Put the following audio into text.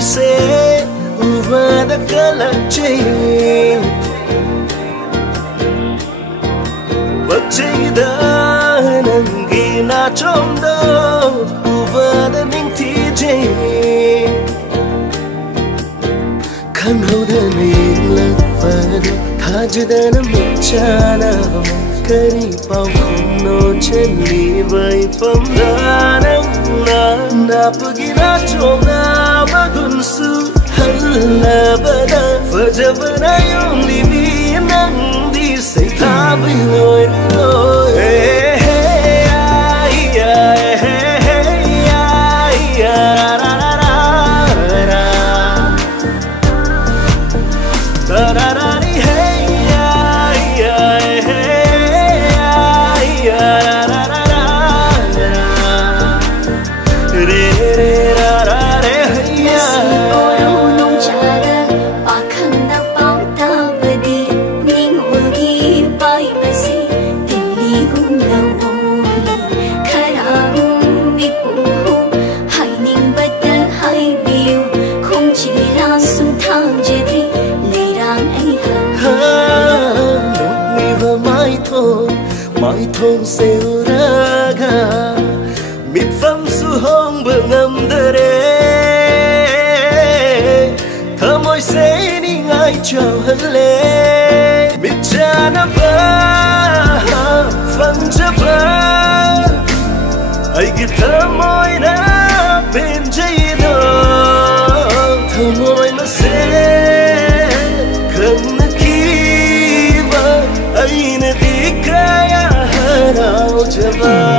se uvada kalachei Bachida nangi na chomdo uvada ningti jei Khang hau da ning la fada thajda na michana kari pau no cheli vai pam da nang na pagina chomna magun su halla bada fajabna yong li bi nang di sai tha bi loi loi Mai thong seo raga mit pham su hong bờ ngầm dare thamoi se ni ngai chào hân lệ mit cha na ba pham cha ba ai ki thamoi na bên jai do thamoi na se khang na ki ba ai na di kaya nào chava